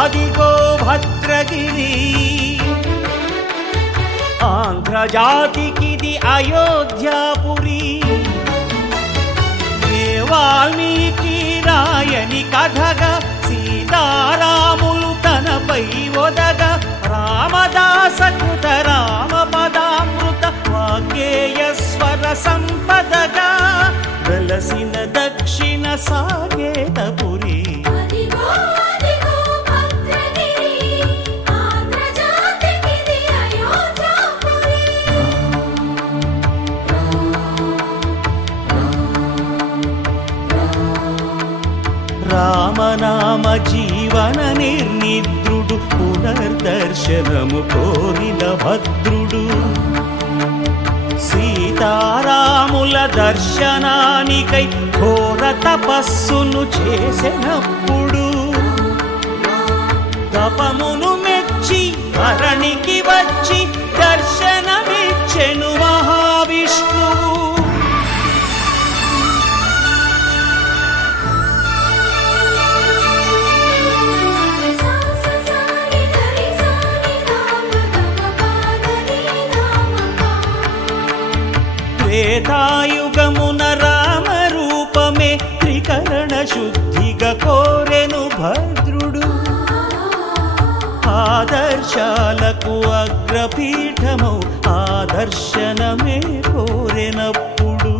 అదిగో భద్రగిరి. ఆంధ్రజాతికిది అయోధ్యాపురి. ఏ వాల్మీకి రాయని కథగా సీతారాములు తనపై ఒదగ. రామదాస కృత రామ పదామృత వాగ్గేయ స్వర సంపదగా వెలసిన దక్షిణ సాకేతపురి. రామనామ జీవన నిర్నిద్రుడు పునర్దర్శనము కోరిన భద్రుడు. సీతారాముల దర్శనానికై ఘోర తపస్సును చేసినప్పుడు తపమును మెచ్చి ధరణికి వచ్చి దర్శనమిచ్చెను మహావిష్ణువు. త్రేతాయుగమున రామ రూపమే త్రికరణ శుద్ధిగా కోరెను భద్రుడు. ఆదర్శాలకు అగ్రపీఠమౌ ఆదర్శనమే కోరెనప్పుడు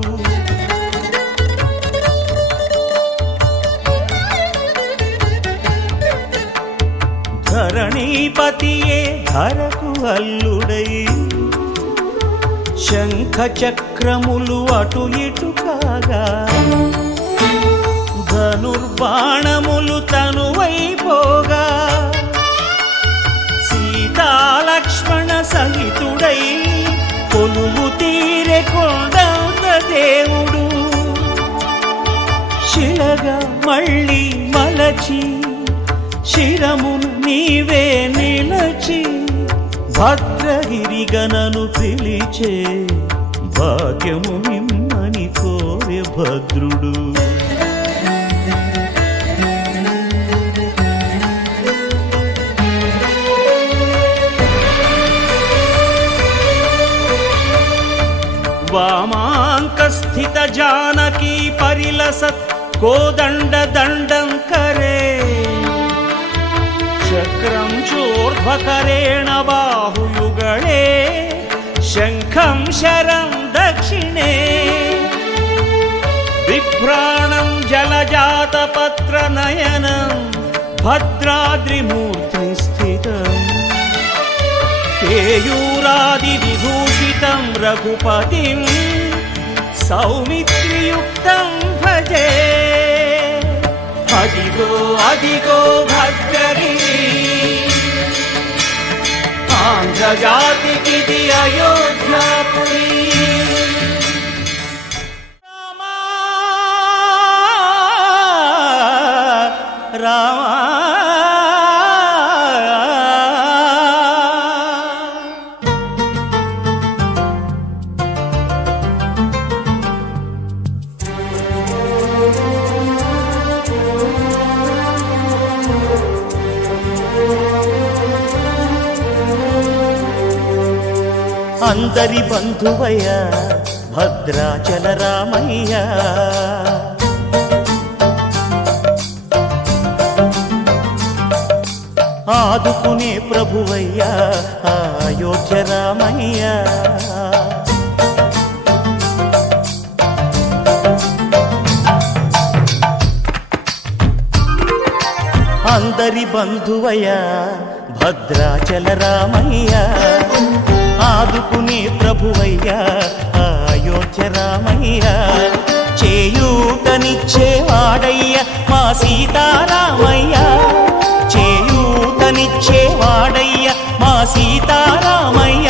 ధరణీపతియే ధరకు అల్లుడై శంఖ చక్రములు అటు ఇటు కాగా ధనుర్బాణములు తనువైపోగా సీతాలక్ష్మణ సహితుడై కొలువు తీరె కొండంత దేవుడు. శిలగా మళ్ళీ మలచి శిరమును నీవే నిలచి భద్రగిరిగనను పిలిచే భాగ్యము నిమ్మని కోరె భద్రుడు. వామాంకస్థిత జానకీ పరిలసత్ కోదండ దండం కరే చక్రం చోర్ధ్వకరేణ బాహుయుగళే శంఖం శరం దక్షిణే బిభ్రాణం జలజాతపత్ర నయనం భద్రాద్రిమూర్తి స్థితం కేయూరాది విభూషితం రఘుపతిం సౌమిత్రియుక్తం భజే. అదిగో అదిగో భద్రగిరి ఆంధ్రజాతికిది అయోధ్యాపురి. రామా రామా అందరి బంధువయ్య భద్రాచల రామయ్య. ఆదుకునే ప్రభువయ్య అయోధ్య రామయ్య. అందరి బంధువయ్య భద్రాచల రామయ్య. ఆదుకునే ప్రభువయ్యా అయోధ్య రామయ్య. చేయూతనిచ్చేవాడయ్య మా సీతారామయ్య. చేయూతనిచ్చేవాడయ్య మా సీతారామయ్య.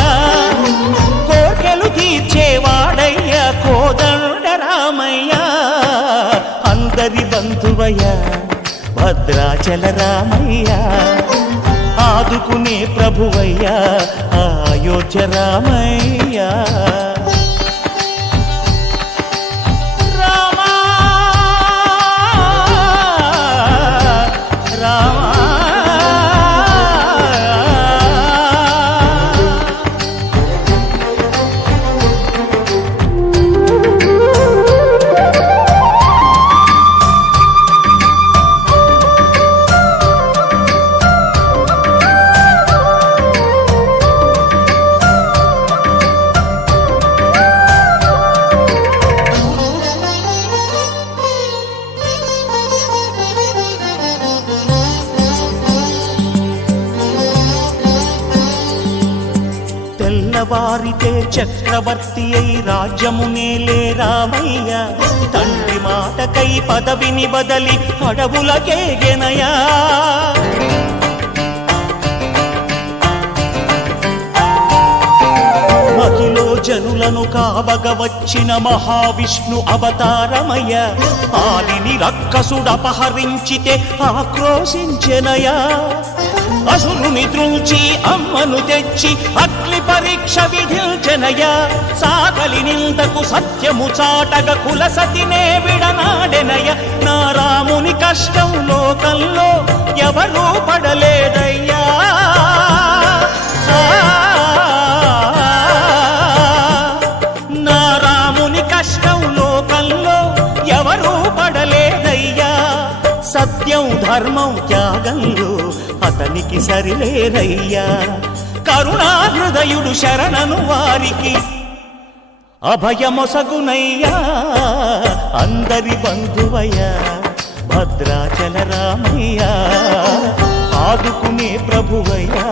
కోర్కెలు తీర్చేవాడయ్య కోదండ రామయ్య. అందరి బంధువయ్య భద్రాచల రామయ్య. ఆదుకునే ప్రభువయ్యా అయోధ్య రామయ్య. రామా రామా చక్రవర్తి అయి రాజ్యమునేలే రామయ్య తండ్రి మాటకై పదవిని బదలి అడవులకేగెనయా మహిలో జనులను కావగ వచ్చిన మహావిష్ణు అవతారమయ్య ఆలిని రక్కసుడపహరించితే ఆక్రోశించెనయా అసురుని త్రుంచి అమ్మను తెచ్చి అగ్ని పరీక్ష విధించెనయా సాగలి నిందకు సత్యము చాటగ కులసతినే విడనాడెనయ నా రాముని కష్టం లోకంలో ఎవరూ పడలేదయ్యా నా రాముని కష్టం లోకంలో ఎవరూ పడలేదయ్యా సత్యం ధర్మం త్యాగంలో అతనికి సరిలేరయ్యా కరుణాహృదయుడు శరణను వారికి అభయమొసగునయ్యా అందరి బంధువయ్యా భద్రాచల రామయ్య ఆదుకునే ప్రభువయ్యా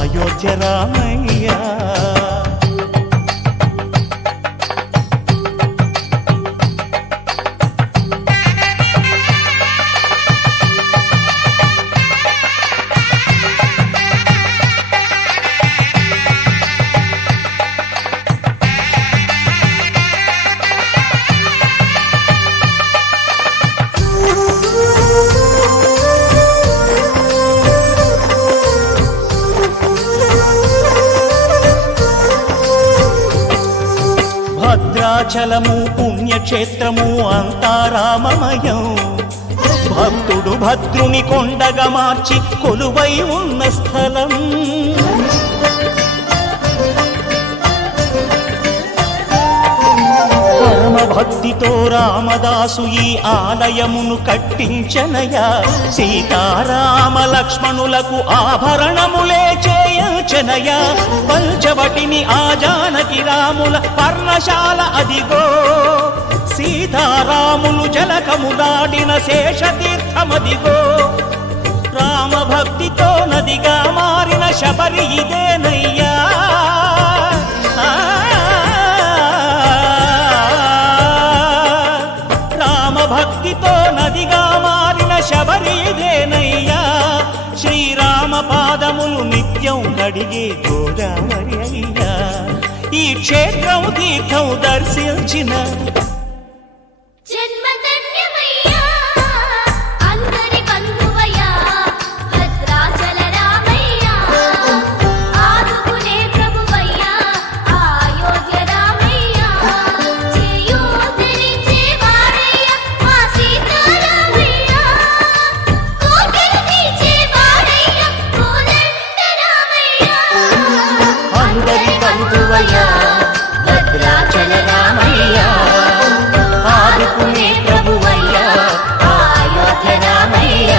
అయోధ్య రామయ్య భద్రాచలము పుణ్యక్షేత్రము అంతా రామమయం భక్తుడు భద్రుని కొండగా మార్చి కొలువై ఉన్న స్థలం పరమ భక్తితో రామదాసు ఈ ఆలయమును కట్టించనయా సీతారామ లక్ష్మణులకు ఆభరణములే చేయించనయా పంచవటిని ఆ జానకి రాముల పర్ణశాల అదిగో సీతారాములు జలకములాడిన శేషతీర్థమదిగో రామ భక్తితో నదిగా మారిన శబరి ఇదేనయ్యా భక్తితో నదిగా మారిన శబరి ఇదేనయ్యా శ్రీరామ పాదములు నిత్యం కడిగే గోదావరి అయ్యా ఈ క్షేత్రం తీర్థం దర్శించిన భద్రాచల రామయ్య ఆదుకునే ప్రభువయ్యా అయోధ్య రామయ్య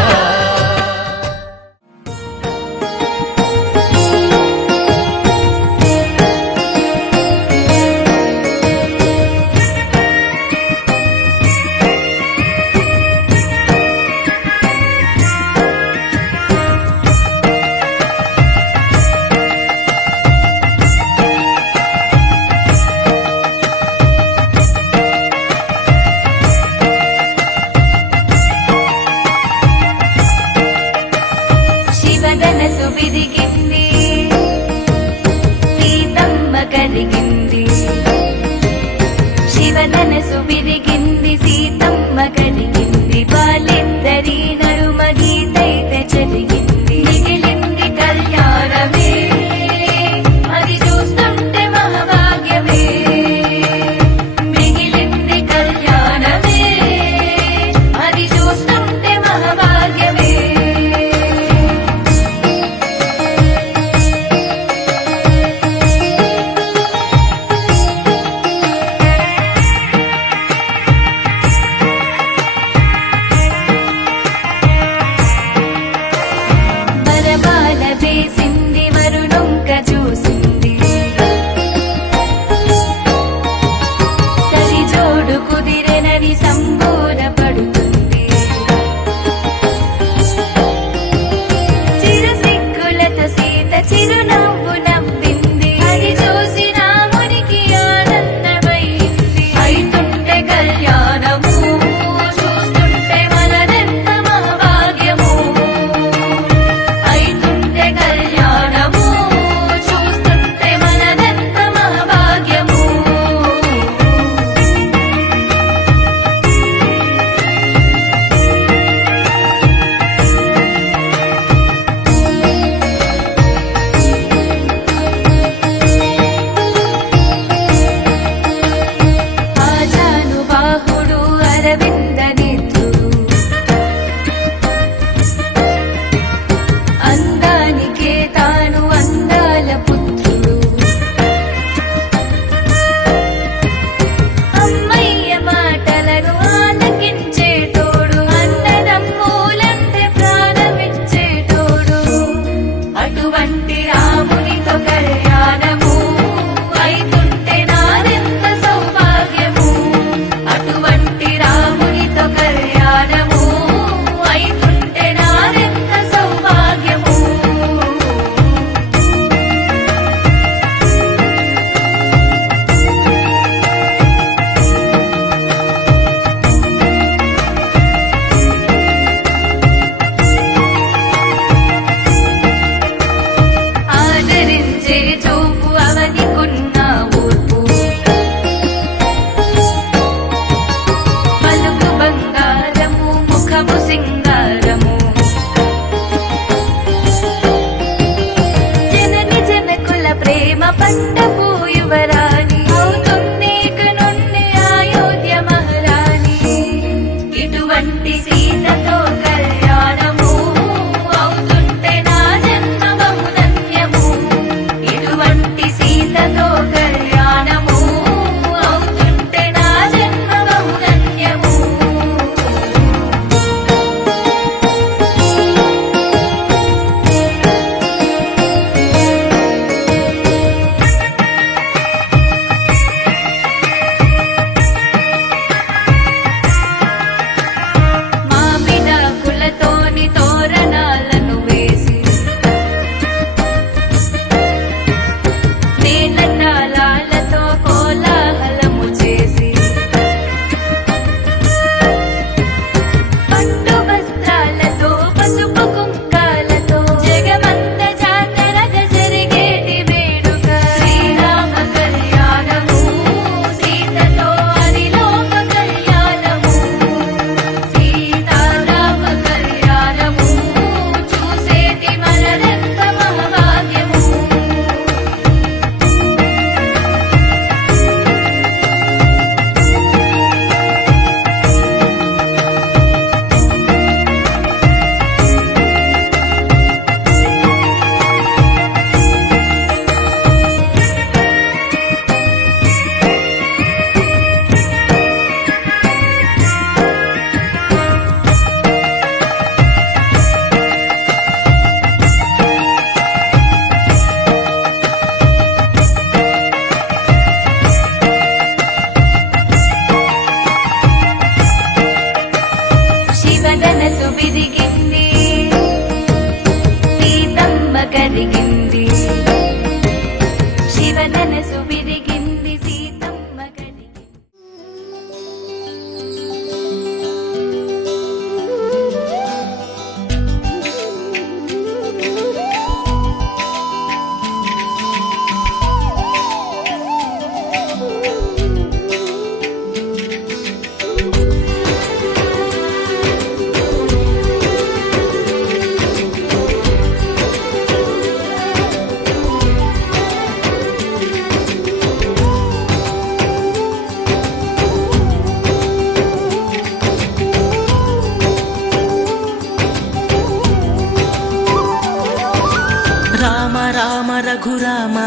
రఘురామ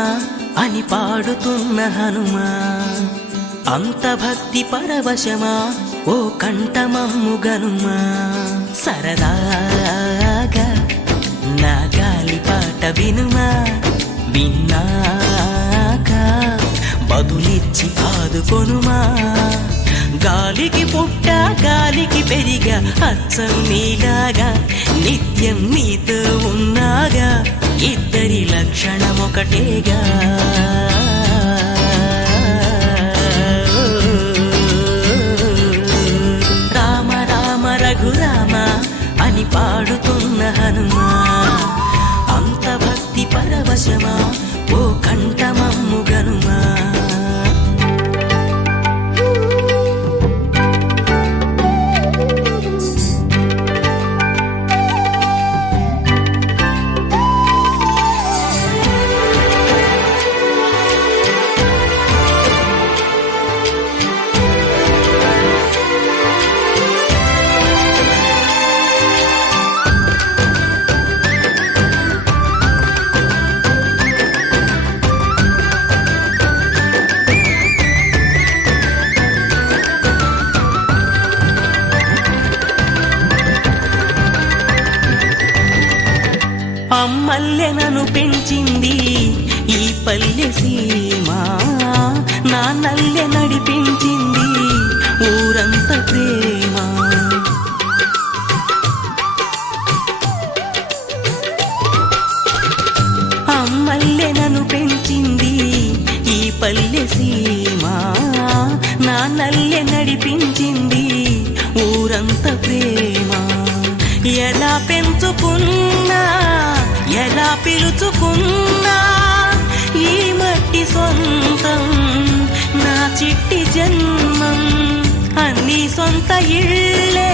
అని పాడుతున్న హనుమా, అంత భక్తి పరవశమా ఓ కంఠమమ్ము గనుమా. సరదాగా నా గాలి పాట వినుమా, విన్నాక బదులిచ్చి ఆదుకొనుమా. గాలికి పుట్ట గాలికి పెరిగా అచ్చం నీలాగా, నిత్యం నీతో ఉన్నాగా, ఇద్దరి లక్షణం ఒకటేగా. రామ రామ రఘురామ అని పాడుతున్న హనుమా, అంత భక్తి పరవశమా ఓ కంఠమమ్ము గనుమా. అమ్మల్లె నన్ను పెంచింది ఈ పల్లె సీమ, నాన్నల్లె నడిపించింది ఊరంత ప్రేమ. అమ్మల్లె నన్ను పెంచింది ఈ పల్లె సీమ, నాన్నల్లె నడిపించింది ఊరంత ప్రేమ. ఎలా పెంచుకున్నా ఎలా పిలుచుకున్నా ఈ మట్టి సొంతం నా చిట్టి జన్మం. అన్ని సొంత ఇళ్ళే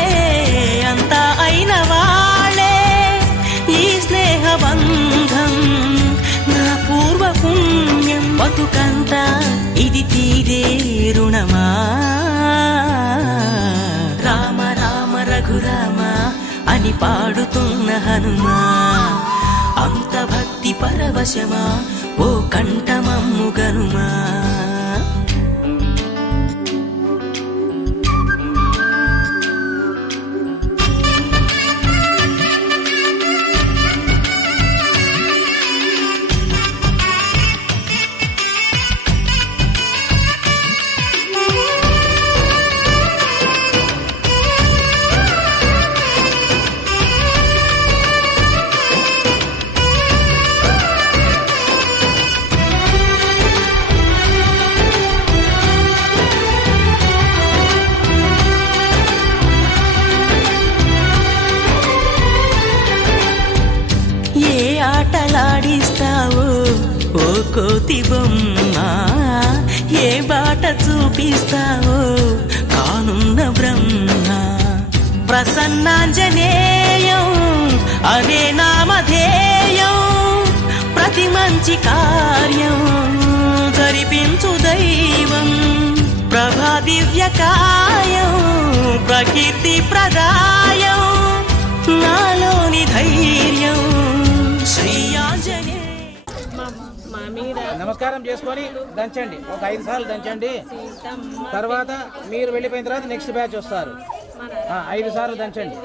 అంతా అయిన వాళ్ళే ఈ స్నేహ బంధం నా పూర్వ పుణ్యం. బతుకంతా ఇది తీరే రుణమా. రామ రామ రఘురామ అని పాడుతున్న హనుమా, అంత భక్తి పరవశమా ఓ కంఠమమ్ము గనుమా. ఆటలాడిస్తావో ఓ కోతి బొమ్మ, ఏ బాట చూపిస్తావో కానున్న బ్రహ్మ. ప్రసన్నాంజనేయం అనే నామధేయం, ప్రతి మంచి కార్యం జరిపించు దైవం. ప్రభా దివ్యకాయం ప్రకీర్తి ప్రదాయం, నాలోని ధైర్యం శ్రీ ఆంజనేయ. నమస్కారం చేసుకొని దంచండి, ఒక 5 సార్లు దంచండి. తర్వాత మీరు వెళ్ళిపోయిన తర్వాత నెక్స్ట్ బ్యాచ్ వస్తారు. 5 సార్లు దంచండి.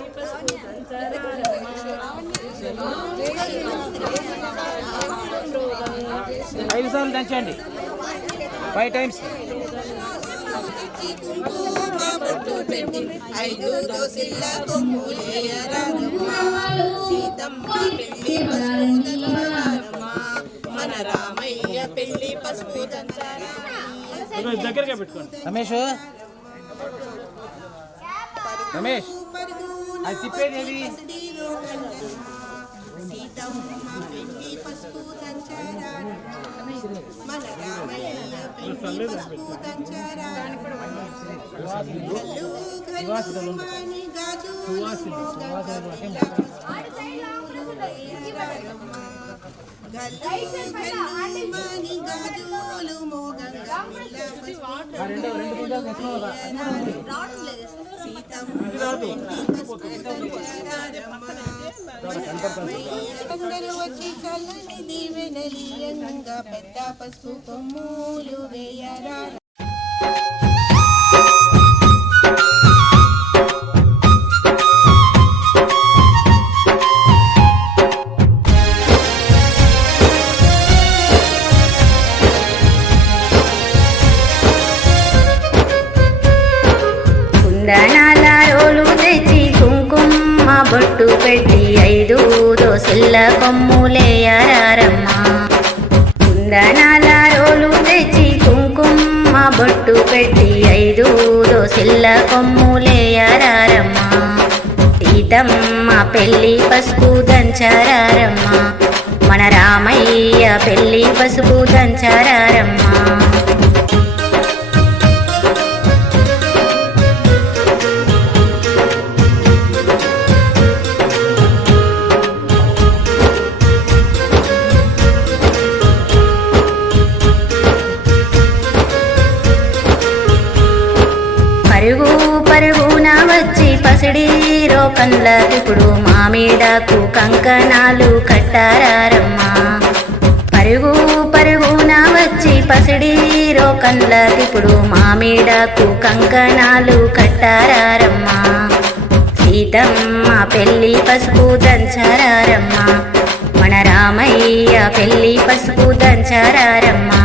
5 సార్లు దంచండి, 5 టైమ్స్. దగ్గరగా పెట్టుకోండి. రమేష్ రమేష్ అది తిప్పేది ఏది? రెండు పూజలు తెచ్చుకోవాలా? వచ్చి చల్లని దీవెనలియంగా పెద్ద పసుపు కొమ్ములు వేయరా. కుందనాల రోలు తెచ్చి కుంకుమ బొట్టు పెట్టి 5 దోసెల్ల కొమ్ములేయరారమ్మా. కుందనాల రోలు తెచ్చి కుంకుమ బొట్టు పెట్టి 5 దోసెల్ల కొమ్ములేయరారమ్మా. సీతమ్మ పెళ్లి పసుపు దంచరారమ్మా. మన రామయ్య పెళ్లి పసుపు దంచరారమ్మా. పరుగు పరుగున వచ్చి పసిడి రోకండ్లకిప్పుడు మామిడాకు కంకణాలు కట్టారమ్మా. పరుగు పరుగున వచ్చి పసిడి రోకండ్లకిప్పుడు మామిడాకు కంకణాలు కట్టారమ్మా. సీతమ్మ పెళ్లి పసుపు దంచరారమ్మా. మన రామయ్య పెళ్లి పసుపు దంచరారమ్మా.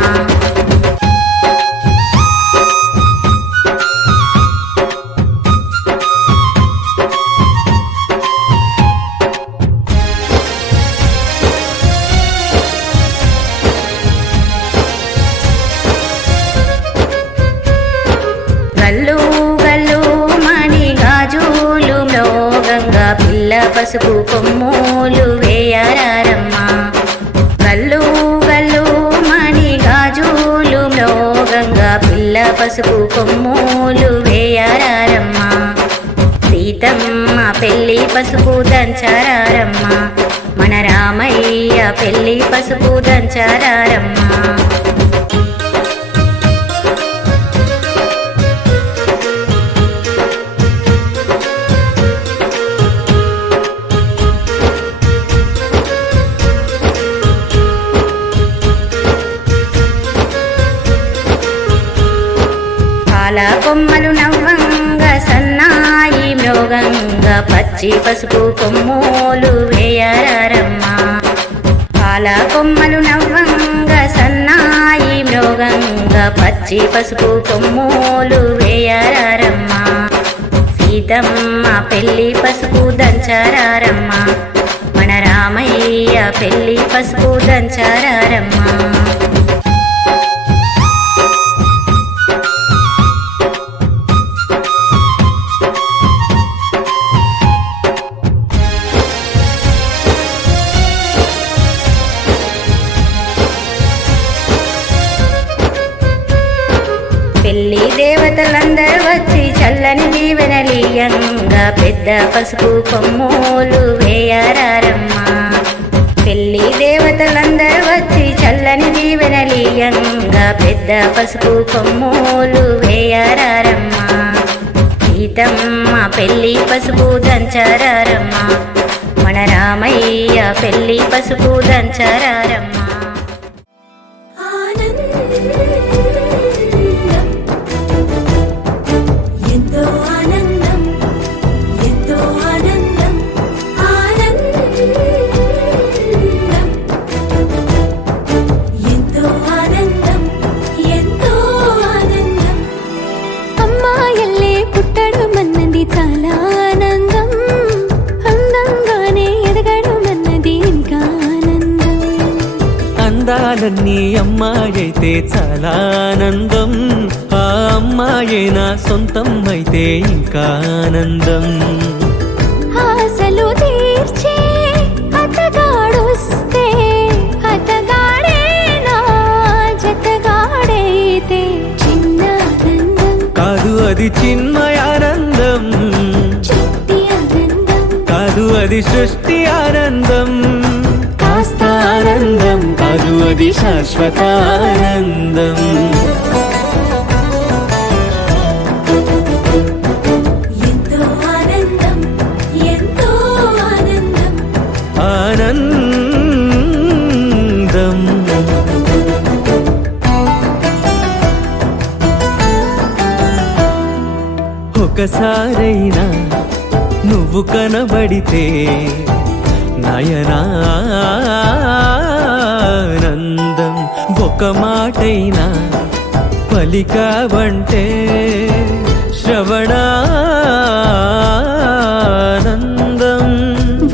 గల్లు గల్లు మణి గాజులు మ్రోగంగా పిల్ల పసుపు కొమ్ములు వేయరారమ్మా. గల్లు గల్లు మణి గాజులు మ్రోగంగా పిల్ల పసుపు కొమ్ములు వేయరారమ్మా. సీతమ్మ పెళ్లి పసుపు దంచరారమ్మా. మన రామయ్య పెళ్లి పసుపు దంచరారమ్మా. పాల కొమ్మలు నవ్వంగా సన్నాయి మ్రోగంగా పచ్చి పసుపు కొమ్ములు వేయరారమ్మా. పాల కొమ్మలు నవ్వంగా సన్నాయి మ్రోగంగా పచ్చి పసుపు కొమ్ములు వేయరారమ్మా. సీతమ్మ పెళ్లి పసుపు దంచరారమ్మా. మన రామయ్య పెళ్లి పసుపు దంచరారమ్మా. పెళ్లి దేవతలందరూ వచ్చి చల్లని దీవెనలియంగా పెద్ద పసుపు కొమ్ములు వేయరారమ్మా. పెళ్లి దేవతలందరూ వచ్చి చల్లని దీవెనలియంగా పెద్ద పసుపు కొమ్ములు వేయరారమ్మా. సీతమ్మ పెళ్లి పసుపు దంచరారమ్మా. మన రామయ్య పెళ్లి పసుపు దంచరారమ్మా. అందాలన్నీ అమ్మాయైతే చాలా ఆనందం. ఆ అమ్మాయే నా సొంతం అయితే ఇంకా ఆనందం. ఆశలు తీర్చే అతగాడొస్తే అతగాడే నా జతగాడైతే చిన్న ఆనందం కాదు అది చిన్మయానందం. చిట్టి ఆనందం కాదు అది సృష్టి ఆనందం. కాస్త ఆనందం కాదు అది శాశ్వత ఆనందం. ఒక్కసారైనా నువ్వు కనబడితే నయనానందం, ఒక మాటైనా పలికావంటే శ్రవణానందం.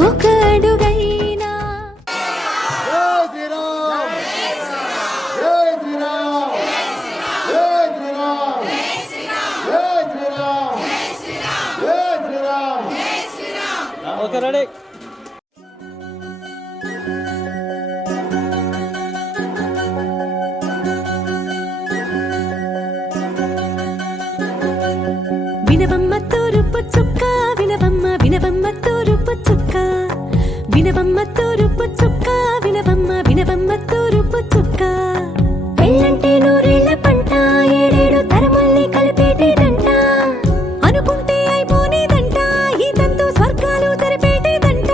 ఒక అడుగైనా ఓకే రెడీ. వినవమ్మ తూరుపు చుక్క, వినవమ్మ వినవమ్మ తూరుపు చుక్క, వినవమ్మ తూరుపు చుక్క, వినవమ్మ వినవమ్మ తూరుపు చుక్క. పెళ్ళంటే నూరేళ్ల పంట, ఏడేడు తరముల్ని కలిపేటేదంట, అనుకుంటే అయిపోనేదంట, ఈ తంతు స్వర్గాలు జరిపేటేదంట.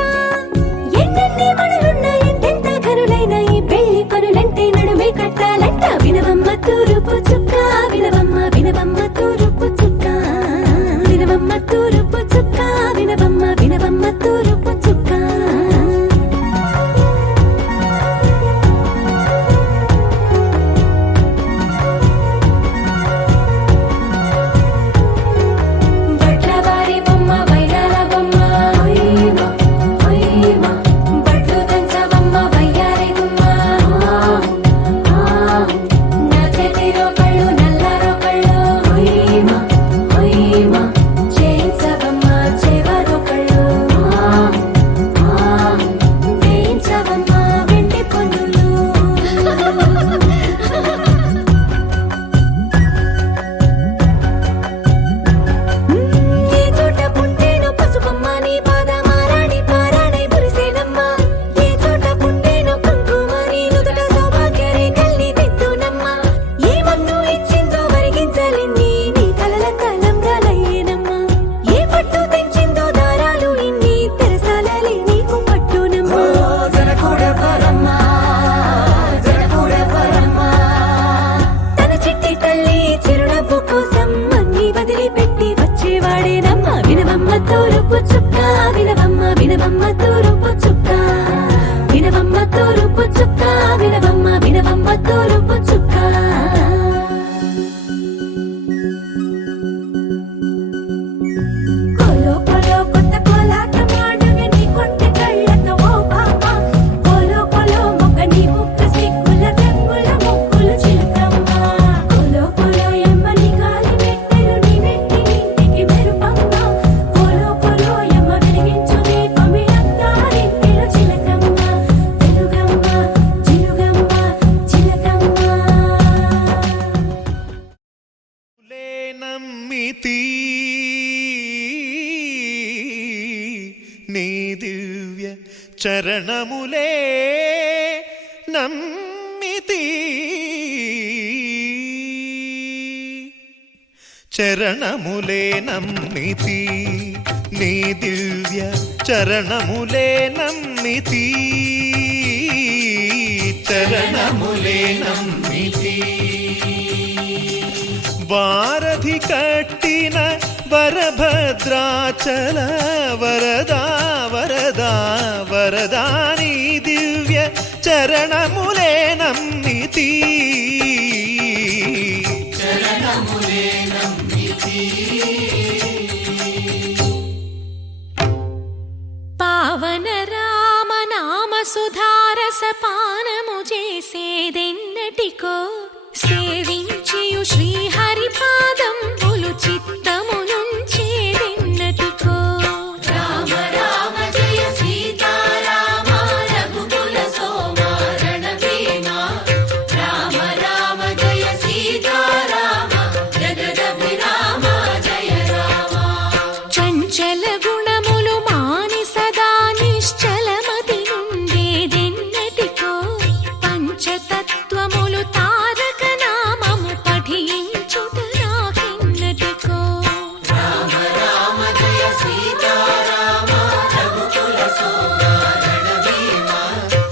ఎన్నెన్ని మనులున్న ఎంతెంత కనులైన ఈ పెళ్లి పనులంటే నడుమే కట్టాలంట. వినవమ్మ తూరుపు చుక్క, వినవమ్మ వినవమ్మ తూరుపు చుక్క, వినవమ్మ తూరుపు చుక్క, వినవమ్మ వినవమ్మ తూరుపు చుక్క. బట్లవారి బొమ్మ వైరాల బొమ్మ, హొయ్యమ హొయ్యమ, బట్లు దంచవమ్మ వయ్యారి గుమ్మ. నా చేతిలో కళ్ళు నల్లారో కళ్ళు, హొయ్యమ హొయ్యమ, చేయించవమ్మ చేవారో కళ్ళు, వేయించవమ్మ వెండి పొన్నులు. ఏ చోట పుట్టేనో పసుపమ్మ నీ పాదమారాణి పారాణై మురిసేనమ్మ. ఏ చోట పుట్టేనో కుంకుమ నీ నుదుట సౌభాగ్య రేఖల్ని దిద్దునమ్మ. ఏ మన్ను ఇచ్చిందో వరిగించలిన్ని నీ కలల కలంగాలయ్యేనమ్మ. ఏ పట్టు తెంచిందో దారాలు ఇన్ని తెరసాలలే నీకు పట్టునమ్మ. జనకూడెవ్వరమ్మ, జనకూడెవ్వరమ్మ, తన చిట్టి తల్లి చిరునవ్వు కోసం అన్ని వదిలిపెట్టి వచ్చేవాడేనమ్మ. వినవమ్మ తూరుపు చుక్క, వినవమ్మ వినవమ్మ తూరుపు చుక్క, వినవమ్మ తూరుపు చుక్క, వినవమ్మ వినవమ్మ తూరుపు చుక్క. కోలో కోలో కొత్త కోలాటం ఆడవే నీ కొంటె కళ్ళతో ఓ బామ్మ. కోలో కోలో మొగ్గ నీ ముక్క సిగ్గుల రంగుల ముక్కులు చిలకమ్మ. కోలో కోలో ఎమ్మ నీ గాలి మెట్టెలు నీ నెట్టి ఇంటికి మెరుపమ్మ. కోలో కోలో ఎమ్మ వెలిగించు దీపమి అత్తారింటిలో చిలకమ్మ. వెలుగమ్మ చిలుగమ్మ చిలకమ్మ. నమ్మితి నీ దివ్య చరణములే నమ్మితి, చరణములే నమ్మితి నీ దివ్య చరణములే నమ్మితి, చరణములే నమ్మితి. వారధి కట్టిన వరభద్రాచల వరదా వరదా వరదా నీ దివ్య చరణములే నమ్మితి, చరణములే నమ్మితి. పావన రామ నామ సుధారస పానము చేసేదెన్నటికో సేవ